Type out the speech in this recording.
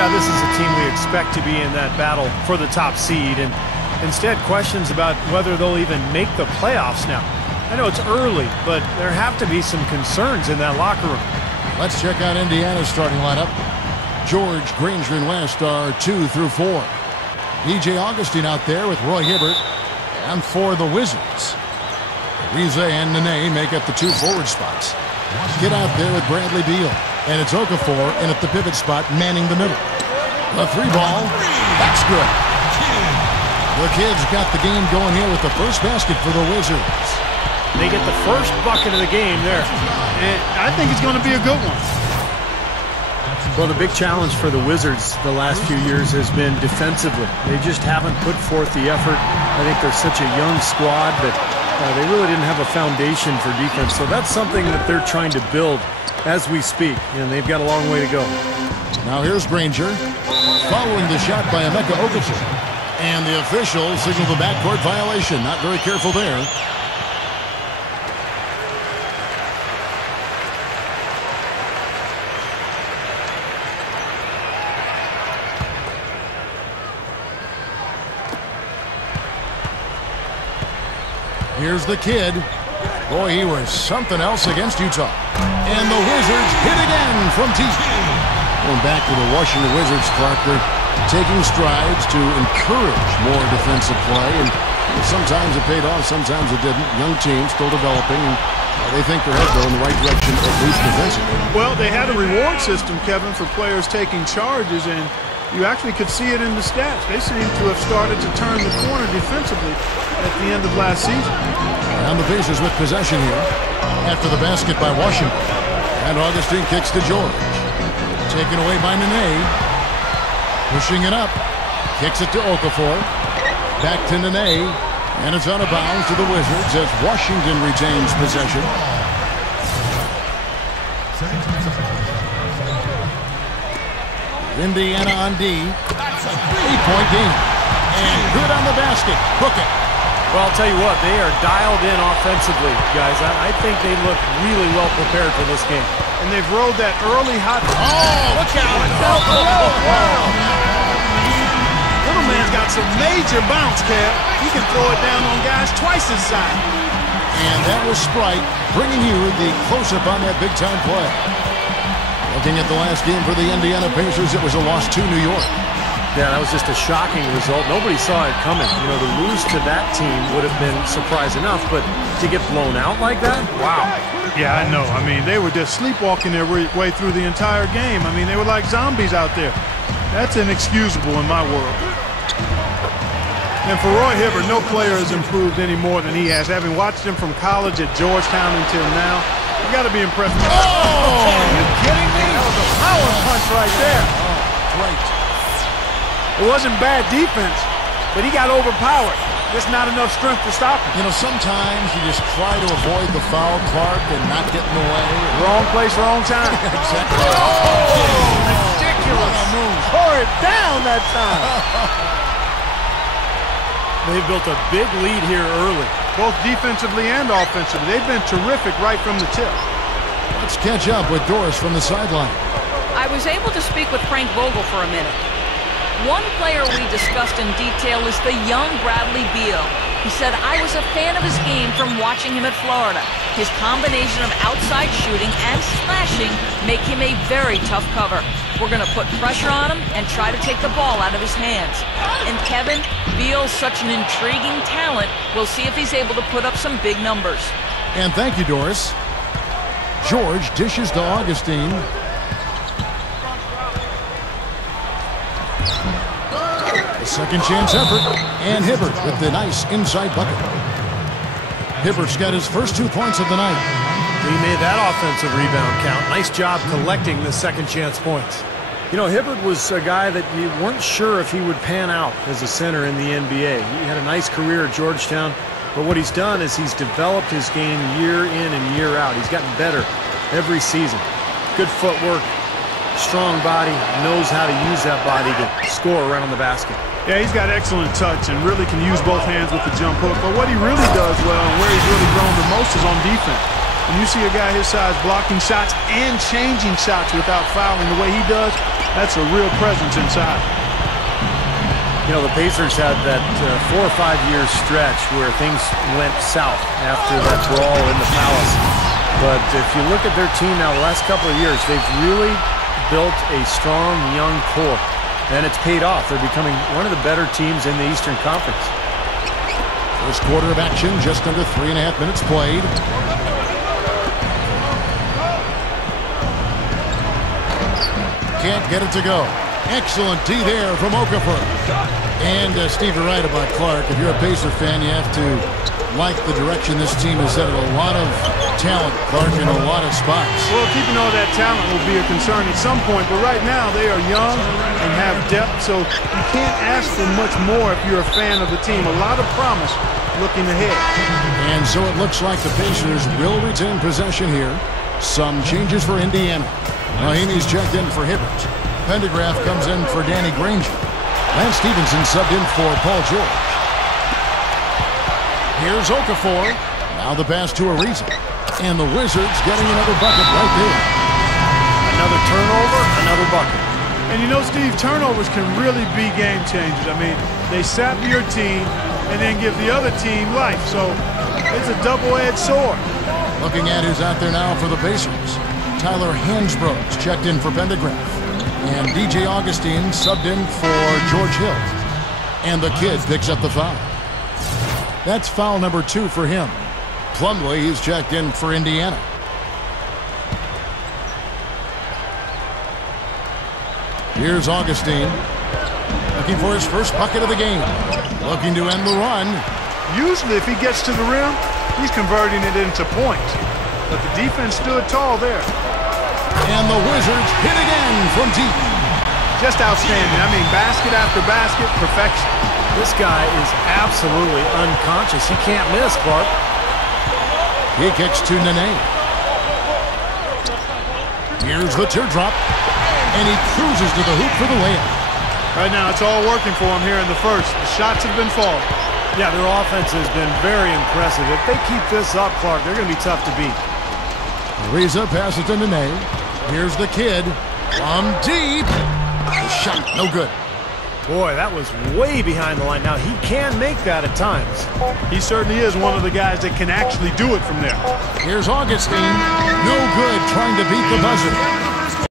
Yeah, this is a team we expect to be in that battle for the top seed, and instead questions about whether they'll even make the playoffs now. I know it's early, but there have to be some concerns in that locker room. Let's check out Indiana's starting lineup. George, Granger, and West are 2 through 4. DJ Augustine out there with Roy Hibbert. And for the Wizards, Riza and Nene make up the 2 forward spots. Get out there with Bradley Beal. And it's Okafor in at the pivot spot, manning the middle. The 3-ball. That's good. The kids got the game going here with the first basket for the Wizards. They get the first bucket of the game there. And I think it's going to be a good one. Well, the big challenge for the Wizards the last few years has been defensively. They just haven't put forth the effort. I think they're such a young squad that they really didn't have a foundation for defense. So that's something that they're trying to build as we speak, and they've got a long way to go. Now here's Granger, following the shot by Emeka Okafor. And the officials signal the backcourt violation. Not very careful there. Here's the kid. Boy, he was something else against Utah. And the Wizards hit again from deep. Going back to the Washington Wizards, Clark, they're taking strides to encourage more defensive play. And sometimes it paid off, sometimes it didn't. Young team still developing. And they think their heads go in the right direction, at least defensively. Well, they had a reward system, Kevin, for players taking charges, and you actually could see it in the stats. They seem to have started to turn the corner defensively at the end of last season. And the Pacers with possession here after the basket by Washington. And Augustine kicks to George. Taken away by Nene. Pushing it up. Kicks it to Okafor. Back to Nene. And it's out of bounds to the Wizards as Washington retains possession. Indiana on D. 8-point game. And good on the basket. Hook it. Well, I'll tell you what, they are dialed in offensively, guys. I think they look really well prepared for this game. And they've rode that early hot... Oh, look out! Little man's got some major bounce, Kev. He can throw it down on guys twice his size. And that was Sprite bringing you the close-up on that big-time play. Looking at the last game for the Indiana Pacers, it was a loss to New York. Yeah, that was just a shocking result. Nobody saw it coming. You know, to lose to that team would have been surprise enough, but to get blown out like that? Wow. Yeah, I know. I mean, they were just sleepwalking their way through the entire game. I mean, they were like zombies out there. That's inexcusable in my world. And for Roy Hibbert, no player has improved any more than he has. Having watched him from college at Georgetown until now, you got to be impressed. Oh! Are you kidding me? That was a power punch right there. Great. It wasn't bad defense, but he got overpowered. Just not enough strength to stop him. You know, sometimes you just try to avoid the foul, Clark, and not get in the way. Wrong place, wrong time. Exactly. Oh, ridiculous. Tore it down that time. They've built a big lead here early. Both defensively and offensively. They've been terrific right from the tip. Let's catch up with Doris from the sideline. I was able to speak with Frank Vogel for a minute. One player we discussed in detail is the young Bradley Beal. He said, I was a fan of his game from watching him at Florida. His combination of outside shooting and slashing make him a very tough cover. We're going to put pressure on him and try to take the ball out of his hands. And Kevin, Beal's such an intriguing talent. We'll see if he's able to put up some big numbers. And thank you, Doris. George dishes to Augustine. A second chance effort, and Hibbert with the nice inside bucket. Hibbert's got his first 2 points of the night. He made that offensive rebound count. Nice job collecting the second chance points. You know, Hibbert was a guy that you weren't sure if he would pan out as a center in the NBA. He had a nice career at Georgetown, but what he's done is he's developed his game year in and year out. He's gotten better every season. Good footwork, strong body, knows how to use that body to score around the basket. Yeah, he's got excellent touch and really can use both hands with the jump hook. But what he really does well and where he's really grown the most is on defense. When you see a guy his size blocking shots and changing shots without fouling the way he does, that's a real presence inside. You know, the Pacers had that 4 or 5 year stretch where things went south after that brawl in the Palace. But if you look at their team now, the last couple of years, they've really built a strong young core. And it's paid off. They're becoming one of the better teams in the Eastern Conference. First quarter of action, just under 3.5 minutes played. Can't get it to go. Excellent D there from Okafor. And Steve, you're right about Clark. If you're a Pacer fan, you have to like the direction this team is headed. A lot of talent, Clark, in a lot of spots. Well, keeping all that talent will be a concern at some point, but right now they are young and have depth, so you can't ask for much more if you're a fan of the team. A lot of promise looking ahead. And so it looks like the Pacers will retain possession here. Some changes for Indiana. Mahimi's checked in for Hibbert. Pendergraph comes in for Danny Granger. Lance Stevenson subbed in for Paul George. Here's Okafor. Now the pass to Ariza. And the Wizards getting another bucket right there. Another turnover, another bucket. And you know, Steve, turnovers can really be game changers. I mean, they sap your team and then give the other team life. So it's a double-edged sword. Looking at who's out there now for the Pacers. Tyler Hansbrough's checked in for Pendergraph. And DJ Augustine subbed in for George Hill. And the kid picks up the foul. That's foul number 2 for him. Plumlee is checked in for Indiana. Here's Augustine. Looking for his first bucket of the game. Looking to end the run. Usually if he gets to the rim, he's converting it into points. But the defense stood tall there. And the Wizards hit again from deep. Just outstanding. I mean, basket after basket, perfection. This guy is absolutely unconscious. He can't miss, Clark. He kicks to Nene. Here's the teardrop. And he cruises to the hoop for the layup. Right now, it's all working for him here in the first. The shots have been falling. Yeah, their offense has been very impressive. If they keep this up, Clark, they're going to be tough to beat. Ariza passes to Nene. Here's the kid from deep. The shot, no good. Boy, that was way behind the line. Now, he can make that at times. He certainly is one of the guys that can actually do it from there. Here's Augustine. No good, trying to beat the buzzer.